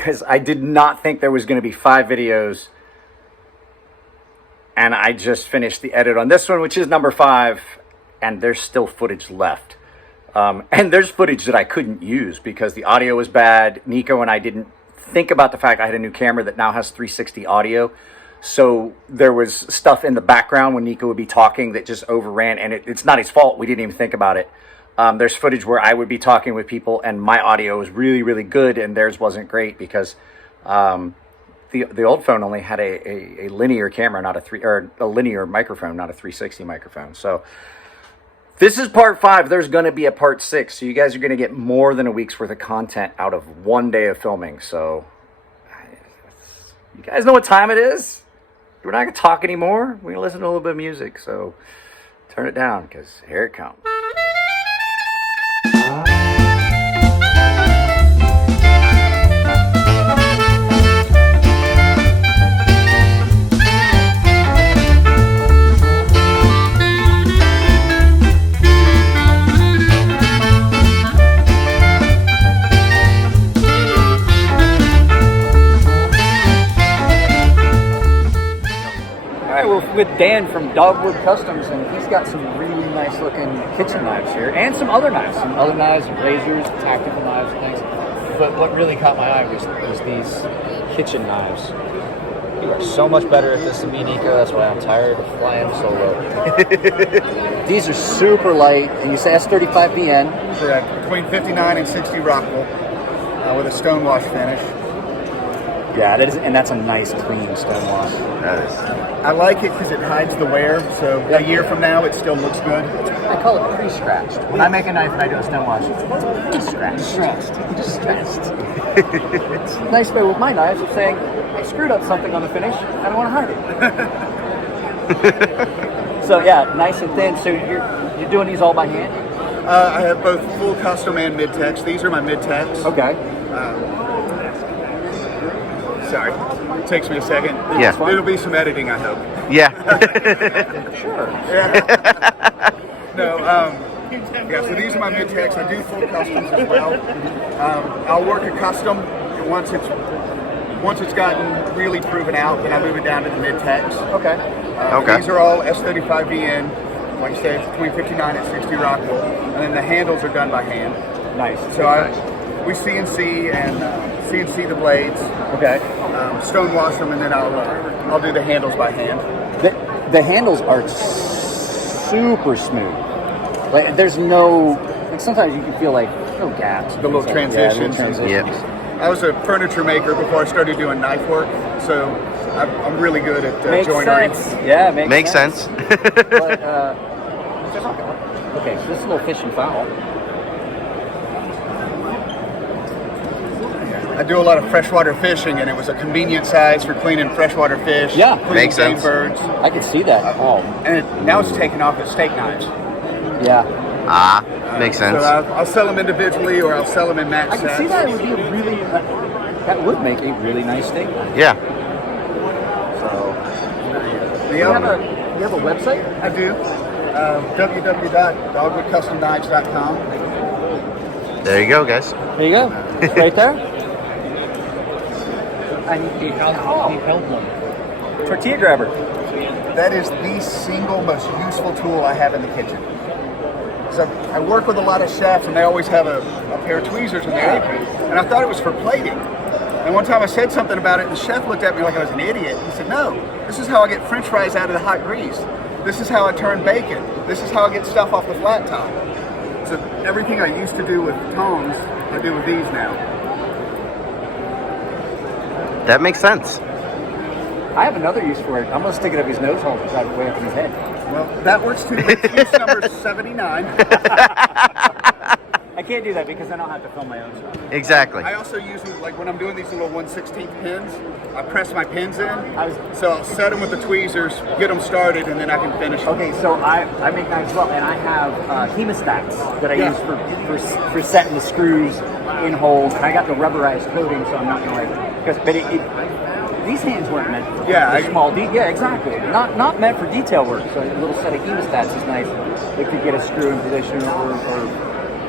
because I did not think there was going to be 5 videos. And I just finished the edit on this one, which is number 5, and there's still footage left. And there's footage that I couldn't use because the audio was bad. Nico and I didn't think about the fact I had a new camera that now has 360 audio. So there was stuff in the background when Nico would be talking that just overran, and it's not his fault. We didn't even think about it. There's footage where I would be talking with people and my audio was really, really good and theirs wasn't great because the old phone only had a linear camera, not a linear microphone, not a 360 microphone. So this is part 5. There's going to be a part 6. So you guys are going to get more than a week's worth of content out of one day of filming. So you guys know what time it is? We're not going to talk anymore. We're going to listen to a little bit of music. So turn it down because here it comes. With Dan from Dogwood Customs, and he's got some really nice looking kitchen knives here, and some other knives, razors, tactical knives, and things. But what really caught my eye was these kitchen knives. You are so much better at this than me, Nico. That's why I'm tired of flying solo. These are super light, and you say S35 VN. Correct. Between 59 and 60 Rockwell, with a stonewash finish. Yeah, that is, and that's a nice clean stonewash. That is. I like it because it hides the wear, so a year from now it still looks good. I call it pre-scratched. When I make a knife and I do a stonewash, it's pre-scratched. Distressed. It's a nice way with my knives of saying, I screwed up something on the finish, I don't want to hide it. So yeah, nice and thin. So you're doing these all by hand? I have both full custom and mid-tex. These are my mid-tex. Okay. Sorry, it takes me a second. Yeah. There'll be some editing, I hope. Yeah. Sure. Yeah. No, yeah, so these are my mid-tex. I do full customs as well. I'll work a custom, and once it's gotten really proven out, then I move it down to the mid-tex. Okay. Okay. These are all S35 VN, like I said, between 59 and 60 Rockwell, and then the handles are done by hand. Nice. So we CNC and CNC the blades. Okay. Stonewash them, and then I'll do the handles by hand. The handles are super smooth. Like there's no, like sometimes you can feel like no gaps. The little transitions. Yep. I was a furniture maker before I started doing knife work, so I'm really good at joinery. Sense. Yeah, Makes sense. But, okay, so this is a little fish and fowl. I do a lot of freshwater fishing, and it was a convenient size for cleaning freshwater fish. Yeah. cleaning Makes game sense. birds. I can see that. And now it's taken off as steak knives. Yeah. Makes sense. So I'll sell them individually, or I'll sell them in match I can sets. see that would be a really, that would make a really nice steak knife. Yeah. So, The you other- have a website? I do. www.dogwoodcustomknives.com. There you go, guys. There you go. It's right there. I need help one. Tortilla grabber. That is the single most useful tool I have in the kitchen. So I work with a lot of chefs, and they always have a pair of tweezers in their apron, and I thought it was for plating. And one time I said something about it, and the chef looked at me like I was an idiot. He said, "No, this is how I get French fries out of the hot grease. This is how I turn bacon. This is how I get stuff off the flat top." So everything I used to do with tongs, I do with these now. That makes sense. I have another use for it. I'm going to stick it up his nose hole and try to way up in his head. Well, that works too. It's use number 79. I can't do that because I don't have to film my own stuff. Exactly. I also use them, like when I'm doing these little 1/16 pins, I press my pins in. I was- So I'll set them with the tweezers, get them started, and then I can finish them. Okay, so I make knives as well, and I have hemostats that I use for setting the screws in holes. And I got the rubberized coating, so I'm not going to these hands weren't meant for small yeah, exactly. Not meant for detail work. So a little set of hemostats is nice. It could get a screw in position or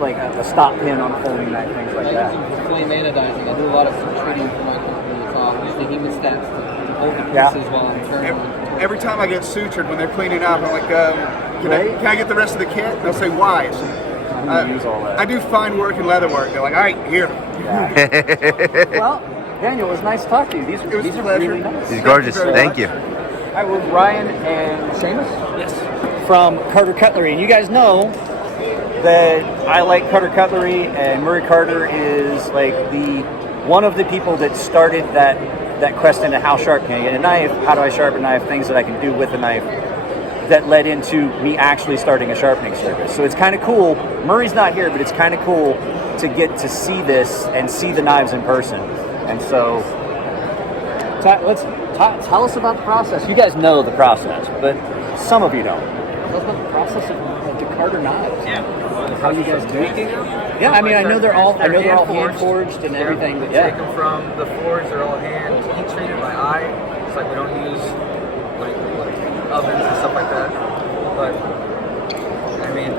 like a stop pin on a folding knife, things like I that. use them for flame anodizing. I do a lot of treating for my company. So I'll use the hemostats to hold the Yeah. pieces while I'm turning. Every time I get sutured when they're cleaning up, I'm like, can I get the rest of the kit? And they'll say, why? I say, Use all that. I do fine work and leather work. They're like, all right, here. Well, Daniel, it was nice to talk to you. These was are a pleasure. really nice. He's gorgeous. very Thank much. you. Hi, we're Ryan and Seamus. Yes. From Carter Cutlery, and you guys know that I like Carter Cutlery, and Murray Carter is like one of the people that started that quest into how sharp can I get a knife, how do I sharpen a knife, things that I can do with a knife, that led into me actually starting a sharpening service. So it's kind of cool. Murray's not here, but it's kind of cool to get to see this and see the knives in person. And so tell us about the process. You guys know the process, but some of you don't. Tell us about the process of the Carter knives. Yeah. How you guys do it? Yeah, I mean, I know they're all hand forged and everything. We But take yeah, them from the forge. They're all hand heat treated by eye. It's like we don't use like ovens and stuff like that. But I mean,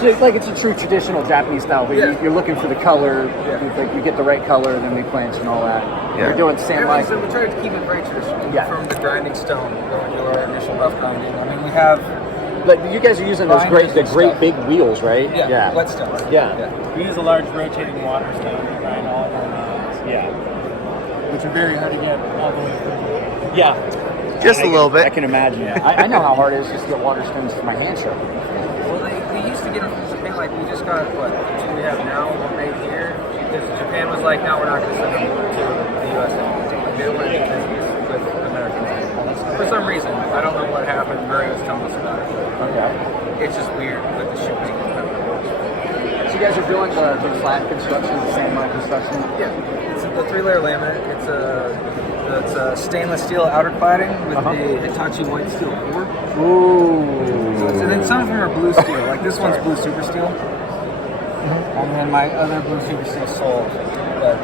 so it's like it's a true traditional Japanese style. But Yeah. you're looking for the color. Yeah. Like you get the right color, then we planch and all that. Yeah. You're doing the same like. so we try to keep it very traditional. Yeah. From the grinding stone, going to our initial rough grinding. I mean, we have But you guys are using those Grinders great and stuff. big wheels, right? yeah, whetstones. Yeah. We use a large rotating water stone to grind all of our knives, Yeah. which are very hard to get all the way through. Yeah. Just a little I bit. can imagine. I know how hard it is just to get water stones for my hand sharp. Well, they used to get them from Japan. Like we just got what two we have now were made here. Because Japan was like, no, we're not going to send them to the U.S. Like, they don't want to do business with Americans. For some reason, I don't know what happened. Murray was telling us about it. Okay. It's just weird with the shipping. So you guys are doing the flat construction, the same construction? Yeah, it's the 3-layer laminate. It's a stainless steel outer cladding with a Hitachi white steel core. Ooh. And then some of them are blue steel. Like this one's blue super steel. And then my other blue super steel sole. But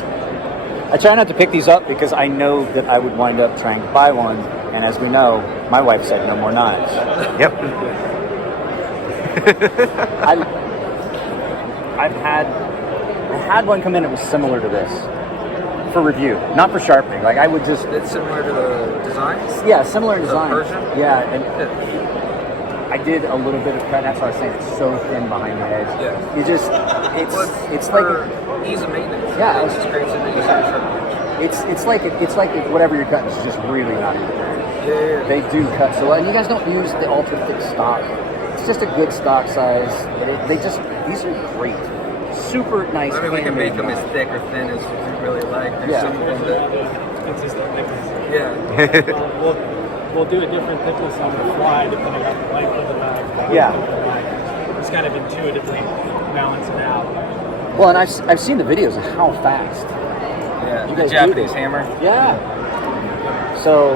I try not to pick these up because I know that I would wind up trying to buy one, and as we know, my wife said no more knives. Yep. I had one come in that was similar to this for review, not for sharpening. Like I would just, it's similar to the designs. yeah, similar in The design. Persian? Yeah, and I did a little bit of cut. That's why I was saying it's so thin behind the edge. Yeah. You just, Well, it's like. for ease of maintenance. Yeah. It just creates a new sharp. It's like whatever you're cutting is just really not even there. Yeah. They do cut so well, and you guys don't use the ultra thick stock. It's just a good stock size. These are great, super nice. I mean, we can make them handmade as thick or thin as you really like. There's Yeah. some of them that, Consistent thickness. yeah. We'll do a different thickness on the fly depending on the length of the knife. Yeah. Just kind of intuitively balance it out. Well, and I've seen the videos of how fast. Yeah, You the guys do Japanese this. hammer. Yeah. So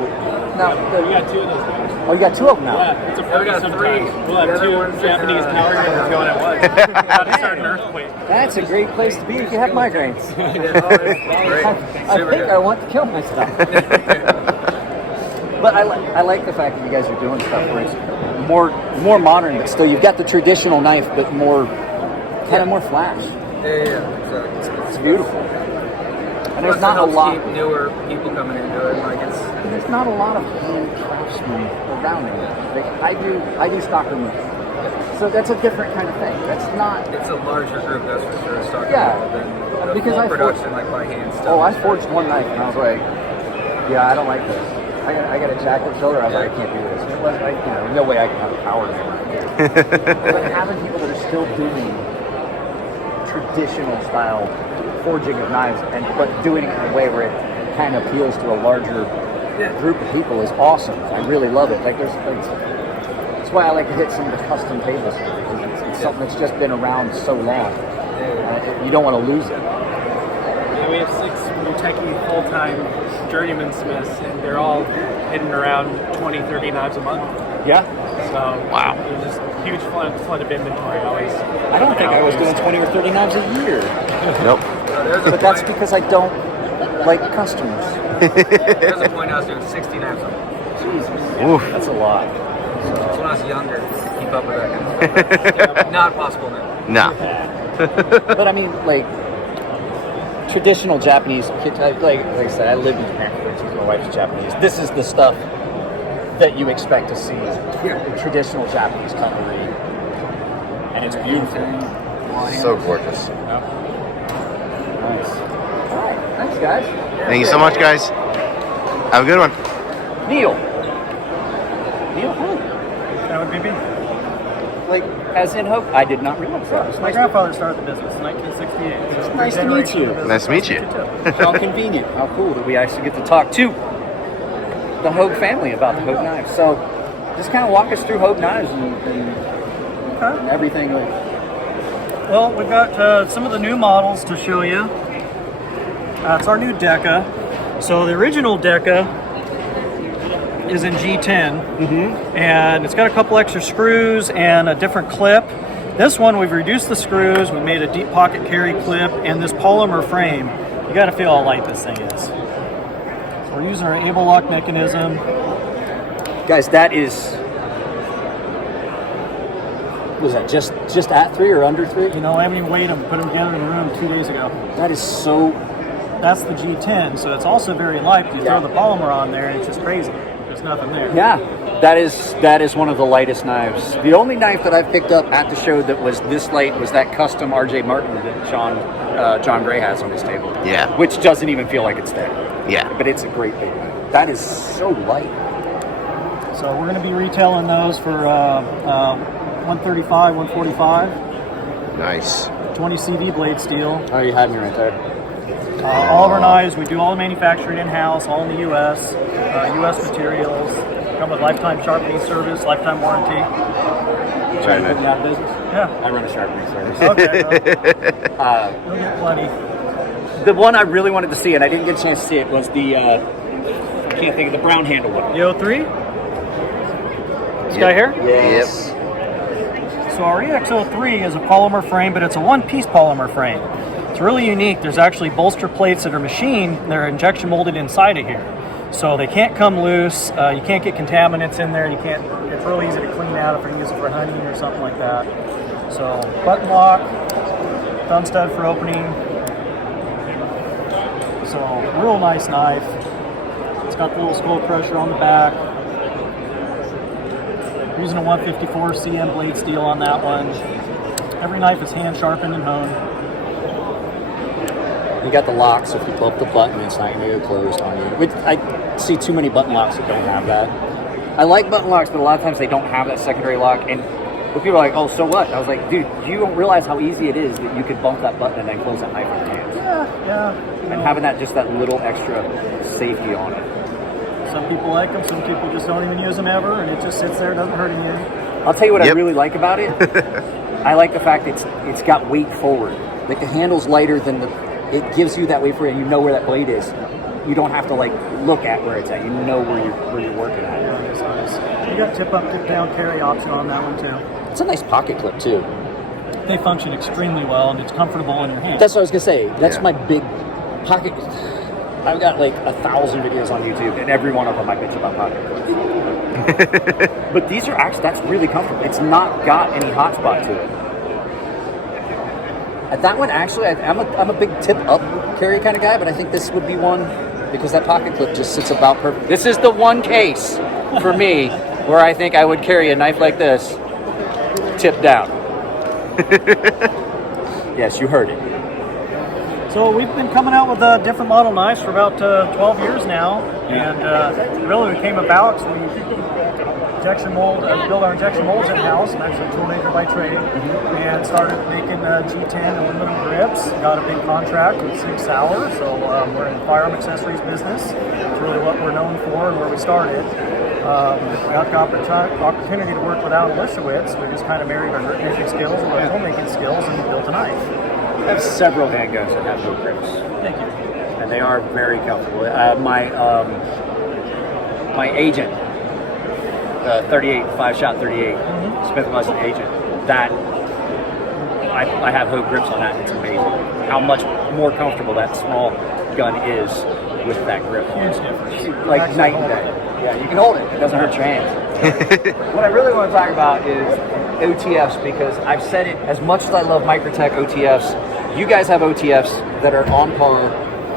now, We got two of those guys. oh, you got two of them now. Yeah, it's a we party got sometimes. three. We'll have The other two one's in, Japanese power units going at once. About to start an earthquake. That's a great place to be if you have migraines. Yeah, oh, it's great. I Super think good. I want to kill myself. But I like the fact that you guys are doing stuff where it's more modern, but still you've got the traditional knife, but more kind of more flash. Yeah, exactly. It's beautiful. And there's Plus, not it a helps lot. keep newer people coming into it. Like it's There's not a lot of hand craftsmen around me. Like I do stock removal. So that's a different kind of thing. That's not. it's a larger group, that's for sure. It's talking Yeah. about than the Because full I production, like by hand stuff. Oh, I forged one knife and I was like, yeah, I don't like this. I got a jacket shoulder. I was like, I can't do this. It was like, no way I can have power to it. But having people that are still doing traditional style forging of knives, but doing it in a way where it kind of appeals to a larger group of people is awesome. I really love it. That's why I like to hit some of the custom tables because it's something that's just been around so long. You don't want to lose it. Yeah, we have 6 Muteki full-time journeyman smiths, and they're all hitting around 20, 30 knives a month. Yeah. So Wow. there's just huge flood of inventory always. I don't think I was doing 20 or 30 knives a year. Nope. But that's because I don't like customers. There's a point I was doing 60 knives a month. Jesus. Oof. That's a lot. So when I was younger, to keep up with that kind of stuff. Not possible now. No. But I mean, like traditional Japanese kit type. Like I said, I lived in Japan for 15 years. My wife's Japanese. This is the stuff that you expect to see in traditional Japanese cutlery, and it's beautiful. So gorgeous. Nice. All right, thanks, guys. Thank you so much, guys. Have a good one. Neil. Neil, who? That would be me. Like, as in Hope? I did not realize that. It's My nice grandfather started the business in 1968. It's nice to meet you. Nice to meet you. How convenient, how cool that we actually get to talk to the Hogue family about the Hogue knives. So, just kind of walk us through Hogue knives and everything. Like, Well, we've got some of the new models to show you. It's our new Deca. So the original Deca is in G10, and it's got a couple extra screws and a different clip. This one, we've reduced the screws, we made a deep pocket carry clip, and this polymer frame. You got to feel how light this thing is. So we're using our Able lock mechanism. guys, that is. Was that just at 3 or under 3? You know, I haven't even weighed them, put them together in the room 2 days ago. That is so. That's the G10, so it's also very light. You throw the polymer on there, and it's just crazy. There's nothing there. Yeah, that is one of the lightest knives. The only knife that I picked up at the show that was this light was that custom RJ Martin that John Gray has on his table. Yeah. Which doesn't even feel like it's there. Yeah. But it's a great big knife. That is so light. So we're going to be retailing those for 135, 145. Nice. 20 CV blade steel. Oh, you had me right there. All of our knives, we do all the manufacturing in-house, all in the U.S. U.S. materials. Come with lifetime sharpening service, lifetime warranty. Trying to put me out of business? Yeah. I run a sharpening service. Okay. Well, you'll get plenty. The one I really wanted to see, and I didn't get a chance to see it, was the, I can't think of the brown handle one. The 03? This guy here? Yes. So our EX03 is a polymer frame, but it's a one-piece polymer frame. It's really unique. There's actually bolster plates that are machined. They're injection molded inside of here. So they can't come loose. You can't get contaminants in there. It's really easy to clean out if you use it for hunting or something like that. So button lock, thumb stud for opening. So real nice knife. It's got the little skull crusher on the back. Using a 154 CM blade steel on that one. Every knife is hand sharpened and honed. You got the lock, so if you pull up the button, it's not going to go closed on you. I see too many button locks that don't have that. I like button locks, but a lot of times they don't have that secondary lock. And when people are like, oh, so what? I was like, dude, you don't realize how easy it is that you could bump that button and then close that knife with your hands. Yeah. And having just that little extra safety on it. Some people like them, some people just don't even use them ever, and it just sits there, doesn't hurt anything. I'll tell you what I Yep. really like about it. I like the fact it's got weight forward. Like the handle's lighter than it gives you that weight forward, and you know where that blade is. You don't have to like look at where it's at. You know where you're working at. Yeah, it's nice. You got tip up, tip down carry option on that one too. It's a nice pocket clip too. They function extremely well, and it's comfortable in your hand. That's what I was gonna say. That's Yeah. my big pocket. I've got like 1,000 videos on YouTube, and every one of them I bitch about pocket clips. But these are actually, that's really comfortable. It's not got any hot spot to it. That one actually, I'm a big tip up carry kind of guy, but I think this would be one because that pocket clip just sits about perfect. This is the one case for me where I think I would carry a knife like this, tip down. Yes, you heard it. So we've been coming out with different model knives for about 12 years now, and really we came about, we injection mold, build our injection molds in-house. I'm actually a toolmaker by trade, and started making G10 aluminum grips. Got a big contract with Sig Sauer, so we're in the firearm accessories business. It's really what we're known for and where we started. We got the opportunity to work with Alan Lischewitz. We just kind of married our grip-making skills with our toolmaking skills and built a knife. I have several handguns that have no grips, Thank you. and they are very comfortable. My agent, 38 5-shot 38 Smith & Wesson agent, that I have Hogue grips on that. It's amazing how much more comfortable that small gun is with that grip. Huge difference. Like Actually night and hold day. it. Yeah, you can hold it. It doesn't hurt your hands. What I really want to talk about is OTFs because I've said it as much as I love Microtech OTFs. You guys have OTFs that are on par,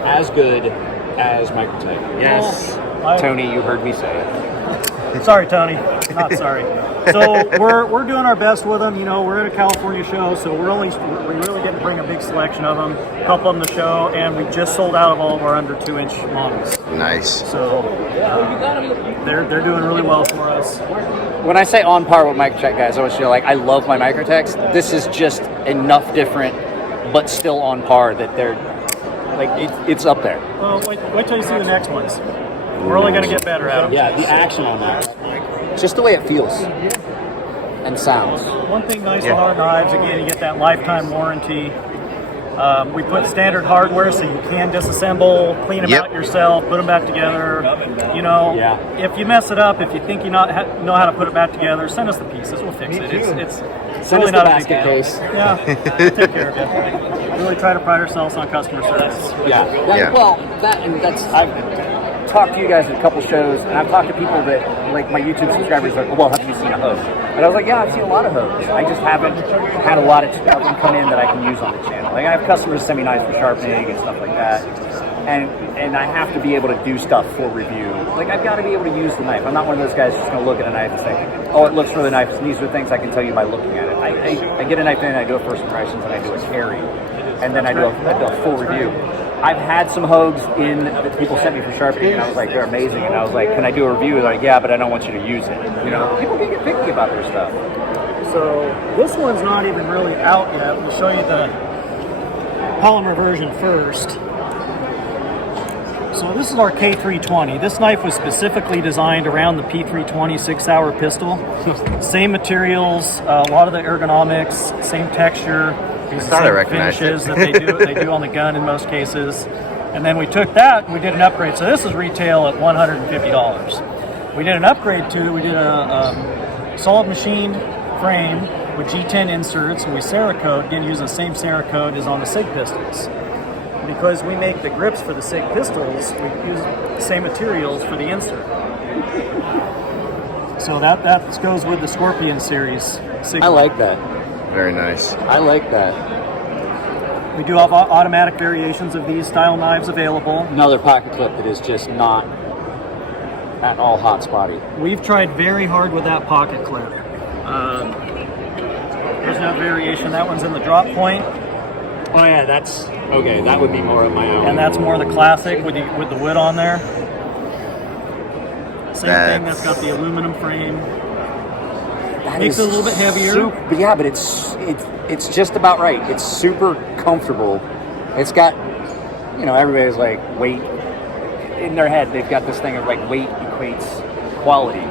as good as Microtech. Yes, Tony, you heard me say it. Sorry, Tony. Not sorry. So we're doing our best with them. You know, we're at a California show, so we really didn't bring a big selection of them. A couple of them to show, and we just sold out of all of our under 2-inch models. Nice. So they're doing really well for us. When I say on par with Microtech, guys, I always feel like I love my Microtechs. This is just enough different, but still on par that they're like it's up there. Well, wait till you see the next ones. We're only going to get better at them. Yeah, the action on that, just the way it feels and sounds. One thing nice with our knives, again, you get that lifetime warranty. We put standard hardware so you can disassemble, clean them out yourself, put them back together. You know, if you mess it up, if you think you know how to put it back together, send us the pieces. We'll fix it. It's send really us not the a big basket deal. case. Yeah, we'll take care of it. We really try to pride ourselves on customer service. Yeah. Well, I've talked to you guys at a couple shows, and I've talked to people that, like my YouTube subscribers, are like, well, have you seen a hose? And I was like, yeah, I've seen a lot of hoses. I just haven't had a lot of them come in that I can use on the channel. Like, I have customers send me knives for sharpening and stuff like that, and I have to be able to do stuff for review. Like, I've got to be able to use the knife. I'm not one of those guys just going to look at a knife and say, oh, it looks really nice. And these are things I can tell you by looking at it. I get a knife in, I do a first impressions, and I do a carry, and then I do a full review. I've had some Hogues in that people sent me for sharpening, and I was like, they're amazing. And I was like, can I do a review? They're like, yeah, but I don't want you to use it. You know, people can get picky about their stuff. So this one's not even really out yet. We'll show you the polymer version first. So this is our K320. This knife was specifically designed around the P320 6-hour pistol. Same materials, a lot of the ergonomics, same texture. These I are the same finishes that they do on the gun in most cases. And then we took that and we did an upgrade. So this is retail at $150. We did an upgrade to it. We did a solid machined frame with G10 inserts, and we Cerakote, again using the same Cerakote as on the SIG pistols. Because we make the grips for the SIG pistols, we use the same materials for the insert. So that goes with the Scorpion series. SIG. I like that. Very nice. I like that. We do have automatic variations of these style knives available. Another pocket clip that is just not at all hot spotty. We've tried very hard with that pocket clip. There's no variation. That one's in the drop point. Oh yeah, that's okay. That would be more of my own. And that's more the classic with the wood on there. Same thing. That's got the aluminum frame. That Makes it a little bit heavier. But it's just about right. It's super comfortable. It's got, you know, everybody's like weight in their head. They've got this thing of like weight equates quality.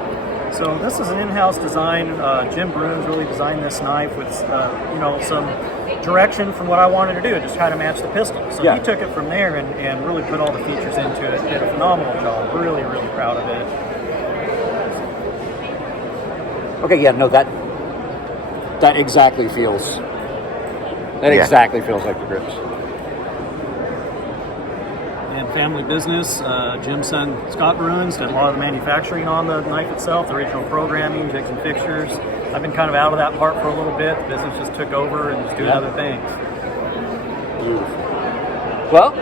So this is an in-house design. Jim Bruns really designed this knife with, you know, some direction from what I wanted to do, just try to match the pistol. So he took it from there and really put all the features into it. Did a phenomenal job. Really, really proud of it. Okay, yeah, no, that exactly feels exactly feels like the grips. And family business, Jim's son Scott Bruns did a lot of the manufacturing on the knife itself, the original programming, jigs and fixtures. I've been kind of out of that part for a little bit. The business just took over and just doing other things. Beautiful. Well,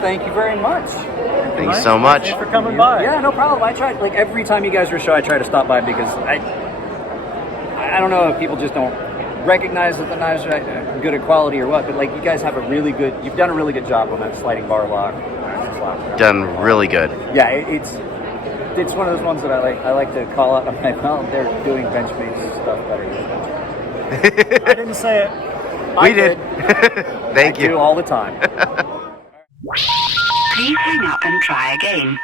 thank you very much. Thank you so much. Thanks for coming by. Yeah, no problem. I try, like, every time you guys are a show, I try to stop by because I don't know if people just don't recognize that the knives are good at quality or what, but like you guys have you've done a really good job on that sliding bar lock. Done really good. Yeah, it's one of those ones that I like to call out. I'm like, well, they're doing Benchmade's stuff better. I didn't say it. We did. Thank you. I do all the time. Please hang up and try again.